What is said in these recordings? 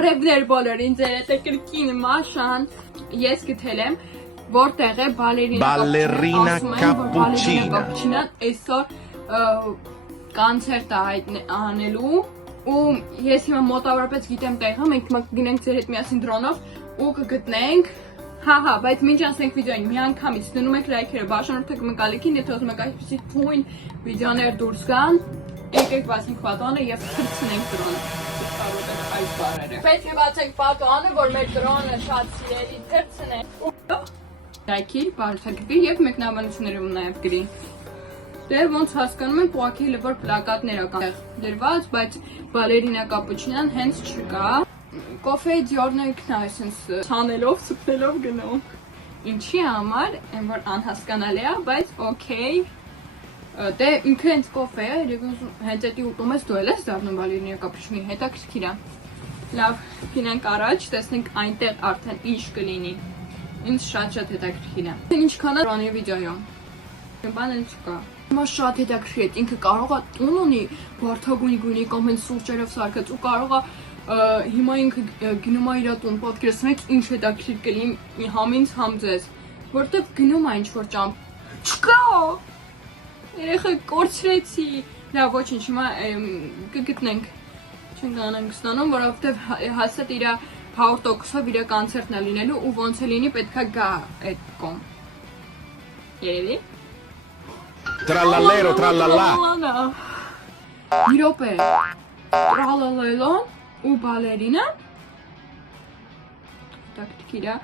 Բարևներ բոլորին, ձեր հետ է կրկին Մաշան, ես գտել եմ, որտեղ է Բալերինա Կապուչինան այսօր կոնցերտ է անելու ու ես հիմա մոտավորապես գիտեմ տեղը, մենք գնենք ձեր հետ միասին դրոնով ու կգտնենք Հա, բայց մինչ անցնենք վիդեոին, մի անգամից դնում եք լայքերը, բաժանորդեք մկալիքին, եթե ուզում եք այսպիսի թույն վիդեոներ դուրս գան, եկեք բացենք պատոանը և թրցնենք դրոնը։ Այս բարերը։ Պետք է բացենք պատոանը, որ մեր դրոնը շատ սիրելի թրցնենք։ Լայքի, բարութակրի և մեկնաբանություններում նաև գրի։ Դե ոնց հասկանում ենք, ուղղակի լվոր պլակատներ ա դրված, բայց Բալերինա Կապուչինան հենց չկա։ Կոֆեի դյորն եկն այսինց ցանելով, սուպնելով գնում։ Ինչի համար, այն որ անհասկանալի է, բայց օքեյ։ Դե ինքը հենց կոֆե է, հենց էդի ուտում ես դու էլ ես դառնում Բալերինա Կապուչինի, հետաքրքիր է։ Լավ, գնանք առաջ, տեսնենք այնտեղ արդեն ինչ կլինի։ Ինձ շատ հետաքրքիր է։ Ինչքան է դրոնի վիդեոյում։ Բան էլ չկա։ Հիմա շատ հետաքրքիր է, ինքը կարող է տուն ունի վարդագույնի գույնի կամ հենց սուրճերով սարքած ու կարող է հիմա ինքը գնում է իր տուն, պատկերացնեք ինչ հետաքրքիր կլինի համ ինձ, համ ձեզ, որտեղ գնում է ինչ-որ ճամփ։ Չկա։ Երեխեք կորցրեցի։ Լավ, ոչինչ, հիմա կգտնենք։ Չենք անենք ստանում, որովհետև հաստատ իր 100%-ով իր կոնցերտն է լինելու ու ոնց է լինի պետքա գա այդ կողմ։ Երևի։ Trallallero, trallallà։ Մի րոպե։ Trallallelon ու Բալերինա։ Տակտիկիր է։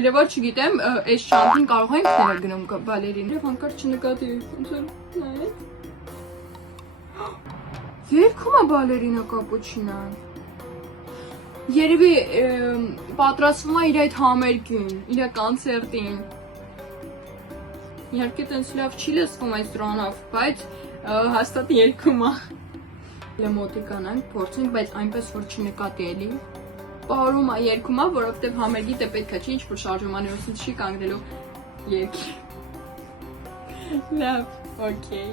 Elə որ չգիտեմ, այս շանտին կարող ենք դեր գնում Բալերինա։ Եվ հանկարծ չնկատի, ոնց է նայեք։ Երգում է Բալերինա Կապուչինան։ Երևի պատրաստվում է իր այդ համերգին, իր կոնցերտին։ Իհարկե տենց լավ չի լսվում այս դրոնով, բայց հաստատ երգում է։ Մոտիկ անանք, փորձենք, բայց այնպես որ չնկատի էլի։ Պարում է երգում է, որովհետև համերգի դե պետք է չի ինչ-որ շարժմաներից չի կանգնելու երգի։ Լավ, օքեյ։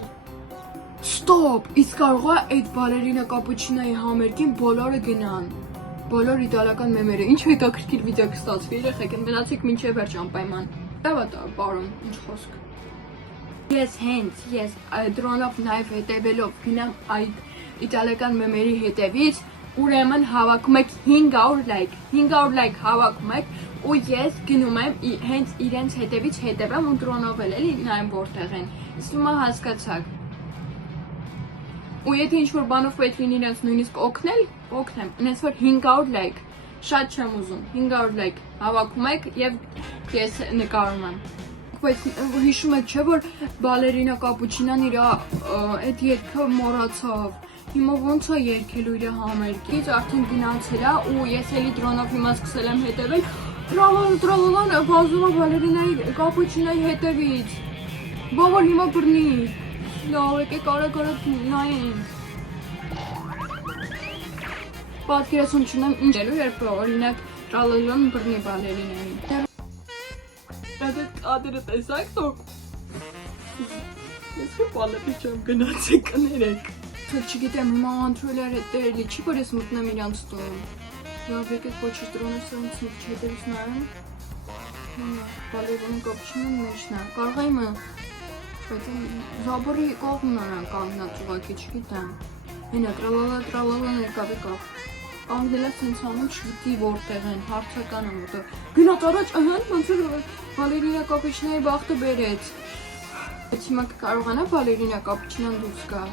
Ստոպ, իսկ կարող է այդ Բալերինա Կապուչինայի համերգին բոլորը գնան։ Բոլոր իտալական մեմերը, ինչ հետաքրքիր վիդեո կստացվի, երեխեք, մնացեք մինչև վերջ անպայման։ Լավ է պարում, ինչ խոսք։ Ես հենց, ես դրոնով նաև հետևելով գնամ այդ իտալական մեմերի հետևից, ուրեմն հավաքում եք 500 լայք, 500 լայք հավաքում եք ու ես գնում եմ հենց իրենց հետևից հետևեմ ու դրոնով էլի նայեմ որտեղ են, իսկույն հասկացաք։ Ու եթե ինչ-որ բանով պետք լինի իրենց նույնիսկ օգնել, օգնեմ, ինձ որ 500 լայք, շատ չեմ ուզում, 500 լայք հավաքում եք և ես նկարում եմ։ Բայց հիշում եք չէ, որ Բալերինա Կապուչինան իր այդ երգը մոռացավ, հիմա ոնց է երգելու իր համերգից, արդեն գնացել է ու ես էլի դրոնով հիմա սկսել եմ հետևել, տրալալան վազում է Բալերինայի Կապուչինայի հետևից, բավար հիմա բռնի, լավ եկեք արագ նայենք, պատկերացում չունեմ ինչ ելու, երբ օրինակ տրալալան բռնի Բալերինային։ Ադերը տեսակ թող։ Ես պալեպի չեմ գնացեք կներեք։ Թող չգիտեմ հիմա անտրոլար է տերելի չի, որ ես մտնեմ իրանց տուն։ Լավ եկեք ոչի տրոնը սրանց նիք չետերից նայեմ։ Բալերինա Կապուչինան մեջն է, կարող է իմը զաբորի կողմն արան կանգնած ուղակի չգիտեմ։ Հենա տրալալա ներկավ եկավ։ Անգլիա ցենց անում չգիտի որտեղ են, հարցական եմ ուտը։ Գնաց առաջ, ահա, ոնց որ Բալերինա Կապուչինայի բախտը բերեց։ Բայց հիմա կարողանա Բալերինա Կապուչինան դուրս գա։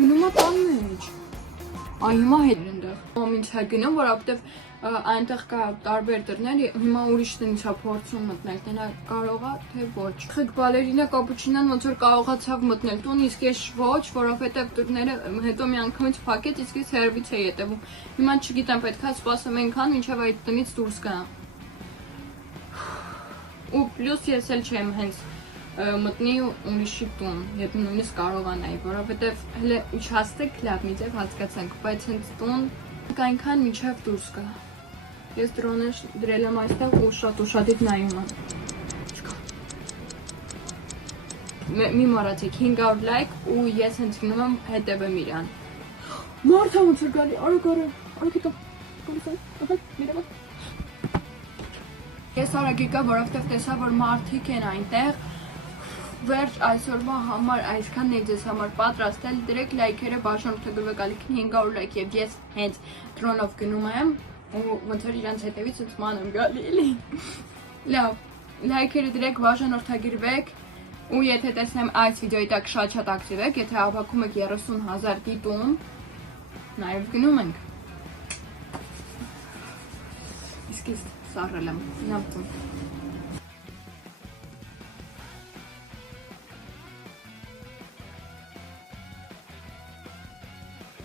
Գնում է տան մեջ։ Այ հիմա հետ այնտեղ։ Ինչ է գնում, որովհետև այնտեղ կա տարբեր դռներ, հիմա ուրիշ տնից է փորձում մտնել, տենա կարող է, թե ոչ։ Խեք Բալերինա Կապուչինան ոնց որ կարողացավ մտնել տուն, իսկ ես ոչ, որովհետև դռները հետո մի անգամից փակեց, իսկ ես հերվից էի հետևում։ Հիմա չգիտեմ, պետքա սպասեմ այնքան, մինչև այդ տնից դուրս գա։ Ու պլյուս ես էլ չեմ հենց մտնի ուրիշի տուն, եթե նույնիսկ կարողանայի, որովհետև հələ ուչաստեք լավ մի ձև հասկացանք, բայց հենց տուն այնքան մինչև դուրս գա։ Ես դրոնը դրել եմ այստեղ ու շատիտ նայում եմ։ Մի մոռացեք 500 լայք ու ես հենց գնում եմ հետևեմ իրան։ Մարդը ոնց է գալի, արագ Ես արագ եկա, որովհետև տեսա, որ մարդիկ են այնտեղ։ Վերջ այսօրվա համար այսքանն է ձեզ համար պատրաստել, դրեք լայքերը, բաժանորդագրվեք ալիքին 500 լայք եւ ես հենց դրոնով գնում եմ ու ոնց որ իրանց հետևից ուսման եմ գալի էլի։ Լավ, լայքերը դրեք, բաժանորդագրվեք ու եթե տեսնեմ այս վիդեոյի տակ շատ ակտիվ եք, եթե հավաքում եք 30,000 դիտում, նաեւ գնում ենք։ Իսկ ես սառել եմ, նավթում։